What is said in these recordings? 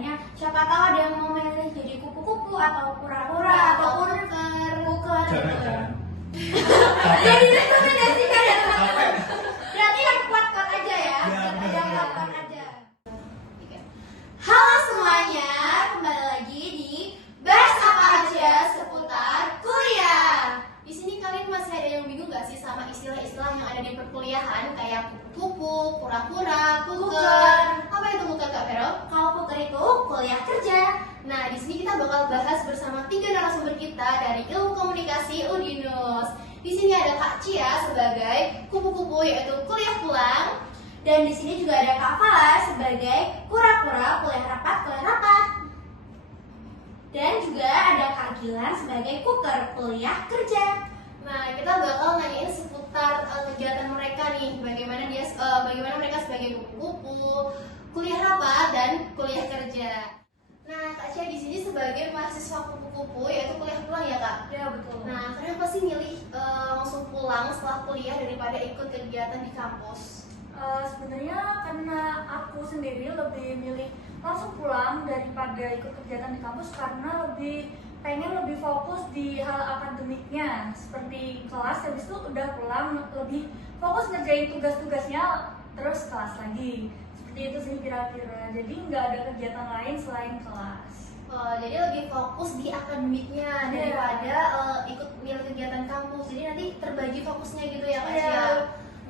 kuliahnya. Siapa tahu ada yang mau milih jadi kupu-kupu atau kura-kura atau kuker gitu ya. Jadi rekomendasikan ya teman-teman. Berarti yang kuat-kuat aja ya. Yang kuat-kuat aja. Halo semuanya, kembali lagi di Bahas Apa Aja seputar kuliah. Di sini kalian masih ada yang bingung gak sih sama istilah-istilah yang ada di perkuliahan kayak kupu, kura-kura, kuker. Apa itu kuker Kak Vero? Kalau kuker itu kuliah kerja. Nah, di sini kita bakal bahas bersama 3 narasumber kita dari Ilmu Komunikasi Udinus. Di sini ada Kak Cia sebagai kupu-kupu yaitu kuliah pulang. Dan di sini juga ada Kak Fala sebagai kura-kura kuliah rapat. Dan juga ada Kak Gilang sebagai kuker kuliah kerja. Nah, kita bakal nanyain seputar kegiatan mereka nih, bagaimana mereka sebagai kupu-kupu, kuliah rapat dan kuliah kerja. Nah, Kak Cia di sini sebagai mahasiswa kupu-kupu yaitu kuliah pulang ya Kak? Ya betul. Nah, kenapa sih milih langsung pulang setelah kuliah daripada ikut kegiatan di kampus? Sebenarnya karena aku sendiri lebih milih langsung pulang daripada ikut kegiatan di kampus karena pengen lebih fokus di hal akademiknya seperti kelas, habis itu udah pulang lebih fokus ngerjain tugas-tugasnya terus kelas lagi, seperti itu sih kira-kira. Jadi nggak ada kegiatan lain selain kelas. Jadi lebih fokus di akademiknya daripada ikut milih kegiatan kampus, jadi nanti terbagi fokusnya gitu ya Kak Cia?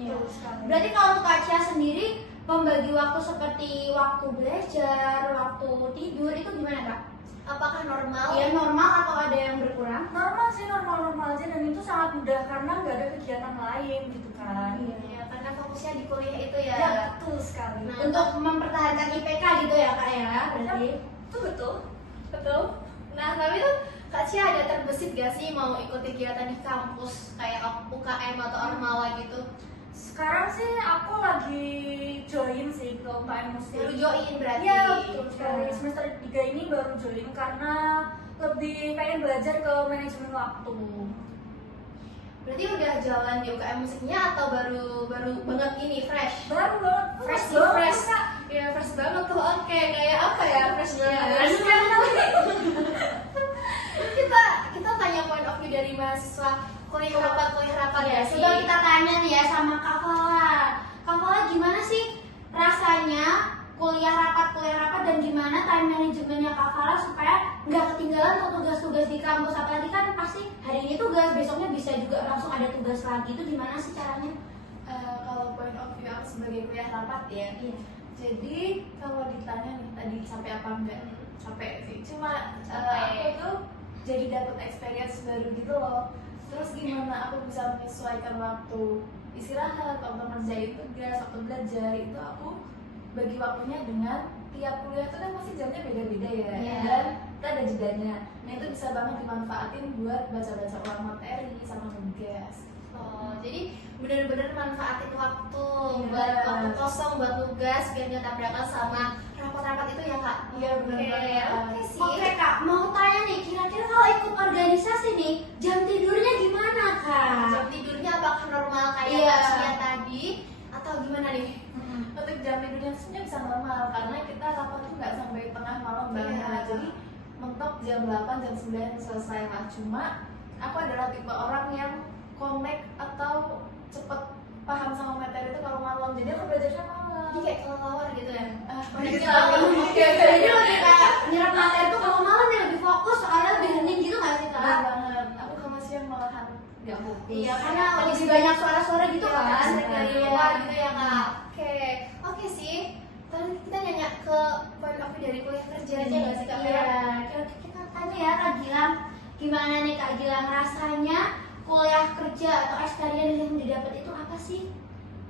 Iya. Berarti kalau untuk Kak Cia sendiri membagi waktu seperti waktu belajar, waktu tidur itu gimana Kak? Apakah normal? Iya normal atau ada yang berkurang? Normal sih, normal aja, dan itu sangat mudah karena nggak ada kegiatan lain gitu kan. Iya, karena fokusnya di kuliah itu ya. Ya betul sekali. Nah, untuk mempertahankan IPK gitu ya Kak ya, berarti? Itu betul. Nah, tapi tuh Kak Cia ada terbesit gak sih mau ikut kegiatan di kampus kayak UKM atau Ormawa gitu? Sekarang sih aku lagi join sih ke UKM Muslim. Baru join berarti? Iya betul sekali. Semester 3 ini baru join karena lebih pengen belajar ke manajemen waktu. Berarti udah jalan di UKM musiknya atau baru banget ini fresh? Baru banget. Fresh. Ya fresh banget tuh. Oke, kayak apa ya fresh banget? kita tanya point of view dari mahasiswa kuliah rapat ya. Coba kita tanya nih ya sama Kak Fala. Kak Fala gimana sih rasanya kuliah rapat dan gimana time manajemennya Kak Fala supaya nggak ketinggalan untuk tugas-tugas di kampus, apalagi kan pasti hari ini tugas, besoknya bisa juga langsung ada tugas lagi, itu gimana sih caranya? Kalau point of view aku sebagai kuliah rapat ya, jadi kalau ditanya nih tadi sampai apa enggak, capek sih, cuma aku tuh jadi dapat experience baru gitu loh. Terus gimana aku bisa menyesuaikan waktu istirahat, waktu ngerjain tugas, waktu belajar, itu aku bagi waktunya dengan tiap kuliah itu kan pasti jamnya beda-beda ya, dan kita ada jedanya. Nah itu bisa banget dimanfaatin buat baca-baca ulang materi sama tugas. Jadi benar-benar manfaatin waktu buat waktu kosong, buat tugas biar nggak tabrakan sama rapat-rapat itu ya Kak? Iya benar. Oke sih. Oke Kak, mau tanya nih, kira-kira kalau ikut organisasi nih, jam tidurnya gimana Kak? Jam tidurnya apakah normal kayak Kak Cia tadi atau gimana nih? Untuk jam tidurnya sebenarnya bisa normal karena kita rapat tuh nggak sampai tengah malam banget. Jadi mentok jam 8, jam 9 selesai lah. Cuma aku adalah tipe orang yang connect atau cepet paham sama materi itu kalau malam, jadi aku belajarnya malam. Jadi kayak kelelawar gitu ya? Jadi lebih kayak nyerap materi tuh kalau malam ya lebih fokus soalnya lebih hening gitu nggak sih Kak? benar banget. Aku kalau siang malahan nggak fokus. Iya, karena lebih banyak suara-suara gitu kan dari luar gitu ya Kak. Oke sih. Tadi kita nanya ke point of view dari kuliah kerja aja nggak sih Kak? Iya. Kita tanya ya Kak Gilang, gimana nih Kak Gilang rasanya kuliah kerja atau experience yang didapat itu apa sih?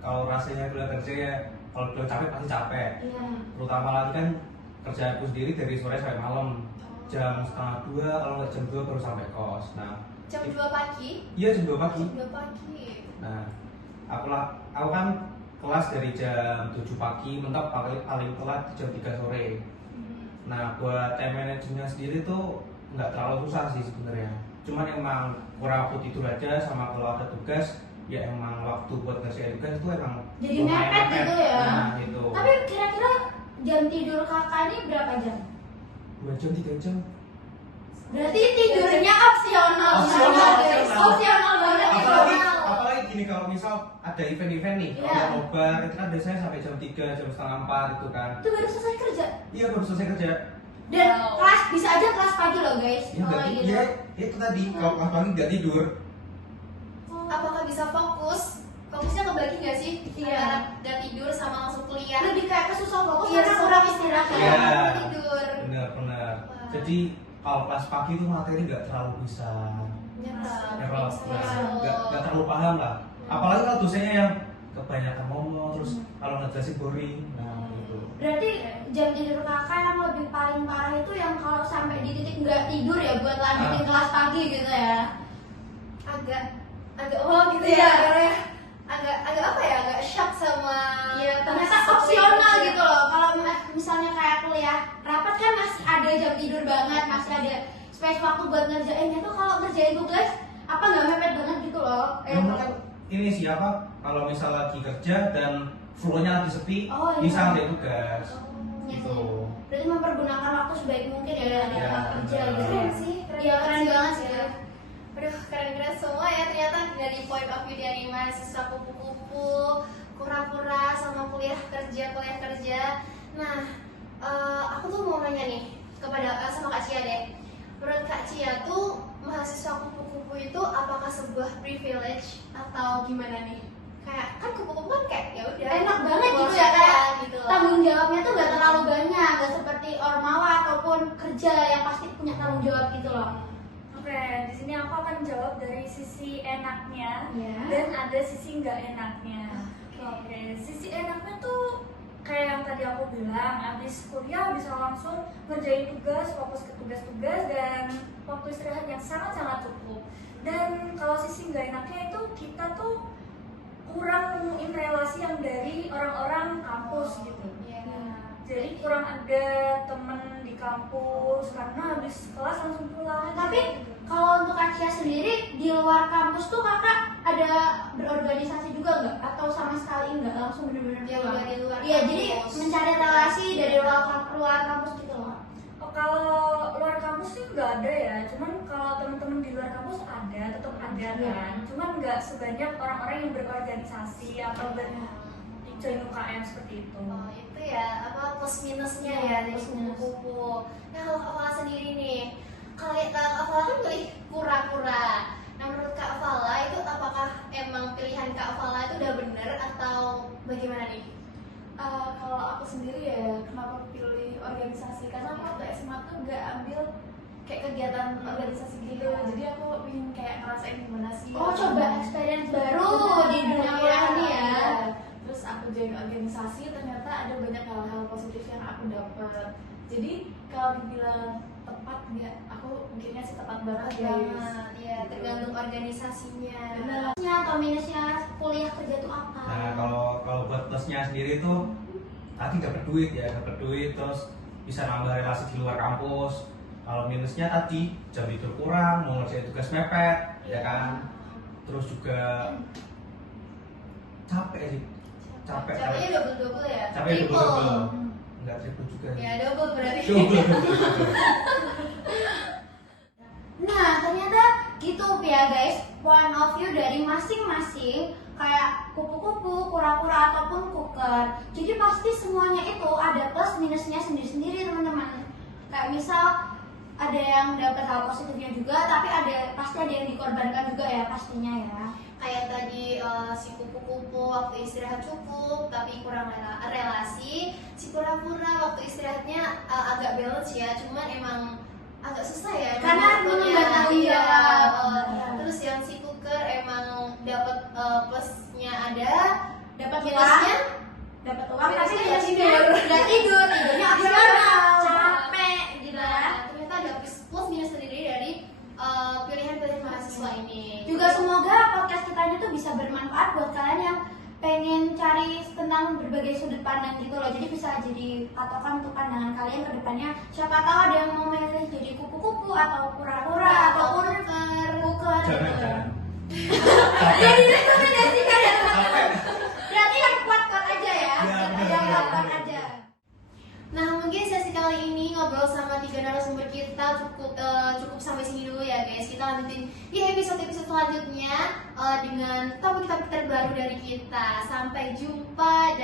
Kalau rasanya kuliah kerja ya, kalau udah capek pasti capek. Iya. Terutama lagi kan kerja aku sendiri dari sore sampai malam. Jam setengah 2, kalau nggak jam 2 baru sampai kos. Nah, Jam 2 pagi? iya jam 2 pagi. Jam 2 pagi. Nah, aku kan kelas dari jam 7 pagi, mentok paling telat jam 3 sore. Nah, buat time manajemennya sendiri tuh nggak terlalu susah sih sebenarnya. Cuman emang kurang waktu tidur aja, sama kalau ada tugas ya emang waktu buat ngerjain tugas itu emang jadi mepet gitu ya. Nah, gitu. Tapi kira-kira jam tidur kakak ini berapa jam? 2 jam 3 jam. Berarti tidurnya opsional. Opsional, guys. opsional. Opsional banget. Apalagi gini, kalau misal ada event-event nih, kalau Iya. mau nobar itu kan biasanya sampai jam 3, jam setengah 4 itu kan. Itu baru selesai kerja. Iya, baru selesai kerja. Dan kelas bisa aja kelas pagi loh guys. Ya Kalau berarti gitu. ya itu tadi kalau kelas pagi nggak tidur. Apakah bisa fokus? Fokusnya kebagi nggak sih? Iya. Antara dan tidur sama masuk kuliah. Lebih kayak kesusah fokus Iya, karena kurang istirahat. Iya. Tidur. Benar. Wah. Jadi kalau kelas pagi itu materi nggak terlalu bisa Nyerap. nggak terlalu paham lah. Apalagi kalau dosennya yang kebanyakan ngomong terus kalau ngejelasin boring. Nah gitu. Berarti jam tidur kakak yang lebih paling parah itu yang kalau sampai di titik nggak tidur ya buat lanjutin kelas pagi gitu ya. Agak gitu Iya. ya. Agak apa ya? Agak shock sama Iya, ternyata sama opsional seperti itu. gitu loh. Kalau misalnya kayak kuliah rapat kan masih ada jam tidur banget, masih ada space waktu buat ngerjainnya tuh. Kalau ngerjain tugas apa nggak mepet banget gitu loh. Yang mungkin ini siapa kalau misal lagi kerja dan flow-nya lagi sepi Oh, iya. bisa ngerjain tugas. Iya Gitu. sih. Berarti mempergunakan waktu sebaik mungkin ya di Iya, tempat kerja benar. gitu. Keren sih, Iya keren banget sih. ya. Aduh keren-keren semua ya ternyata dari point of view dari mahasiswa kupu-kupu, kura-kura sama kuliah kerja. Nah, aku tuh mau nanya nih kepada sama Kak Cia deh. Menurut Kak Cia tuh mahasiswa kupu-kupu itu apakah sebuah privilege atau gimana nih? Kayak kan kupu-kupu kan kayak ya udah Enak banget gitu ya, keluar kayak gitu loh. Tanggung jawabnya tuh gak terlalu banyak, gak seperti ormawa ataupun kerja yang pasti punya tanggung jawab gitu loh. Oke, di sini aku akan jawab dari sisi enaknya Iya. dan ada sisi nggak enaknya. Oke, sisi enaknya tuh kayak yang tadi aku bilang, habis kuliah bisa langsung ngerjain tugas, fokus ke tugas-tugas dan waktu istirahat yang sangat-sangat cukup. Dan kalau sisi nggak enaknya itu kita tuh kurang nemuin relasi yang dari orang-orang kampus gitu. Iya. Jadi kurang ada temen di kampus karena habis kelas langsung pulang. Tapi kalau untuk Kak Cia sendiri di luar kampus tuh kakak ada berorganisasi juga nggak? Atau sama sekali nggak langsung bener-bener Ya, pulang? udah di luar Iya, kampus. jadi mencari relasi dari luar kampus gitu loh. Oh, kalau luar kampus sih nggak ada ya, cuman kalau teman-teman di luar kampus ada, tetap ada kan. Cuman nggak sebanyak orang-orang yang berorganisasi atau join UKM seperti itu. Oh, itu ya apa plus minusnya ya dari Plus minus. kupu-kupu. Nah kalau Kak Fala sendiri nih, kalau Kak Fala kan pilih kura-kura. Nah menurut Kak Fala itu apakah emang pilihan Kak Fala itu udah bener atau bagaimana nih? Kalau aku sendiri ya kenapa pilih organisasi karena aku waktu SMA tuh nggak ambil kayak kegiatan organisasi gitu, jadi aku ingin kayak ngerasain gimana sih. Oh, coba experience baru di dunia kuliah ini ya. Iya. Terus aku join organisasi, ternyata ada banyak hal-hal positif yang aku dapat. Jadi kalau dibilang tepat nggak, aku mikirnya sih tepat banget guys. Ya tergantung organisasinya. Bener. Plusnya atau minusnya kuliah kerja tuh apa? Nah kalau buat plusnya sendiri tuh tadi dapat duit terus bisa nambah relasi di luar kampus. Kalau minusnya tadi jam tidur kurang, mau ngerjain tugas mepet, ya kan. Terus juga capek sih. Capeknya double ya? Capek Triple. double. Enggak triple juga. Ya double berarti. Double. Nah, ternyata gitu ya guys, point of view dari masing-masing kayak kupu-kupu, kura-kura ataupun kuker. Jadi pasti semuanya itu ada plus minusnya sendiri-sendiri teman-teman. Kayak misal ada yang dapat hal positifnya juga, tapi pasti ada yang dikorbankan juga ya pastinya ya. Kayak tadi si kupu-kupu waktu istirahat cukup tapi kurang relasi, si kura-kura waktu istirahatnya agak balance ya, cuman emang agak susah ya Karena mengemban tanggung iya. jawab. Terus yang si kuker emang dapat plusnya ada, Dapat minusnya dapat uang tapi minusnya nggak tidur, tidurnya opsional, capek gitu ya. Nah, ternyata ada plus minus sendiri dari pilihan-pilihan mahasiswa ini. Juga semoga podcast kita ini tuh bisa bermanfaat buat kalian yang pengen cari tentang berbagai sudut pandang gitu loh. Jadi bisa jadi patokan untuk pandangan kalian ke depannya. Siapa tahu ada yang mau milih jadi kupu-kupu atau kura-kura ataupun kuker gitu. Jangan. Jadi rekomendasikan ya teman-teman. Capek. Berarti yang kuat-kuat aja ya. Iya, benar, Yang benar, kuat benar. aja. mungkin sesi kali ini ngobrol sama 3 narasumber kita cukup sampai sini dulu ya guys. Kita lanjutin di episode selanjutnya dengan topik-topik terbaru dari kita. Sampai jumpa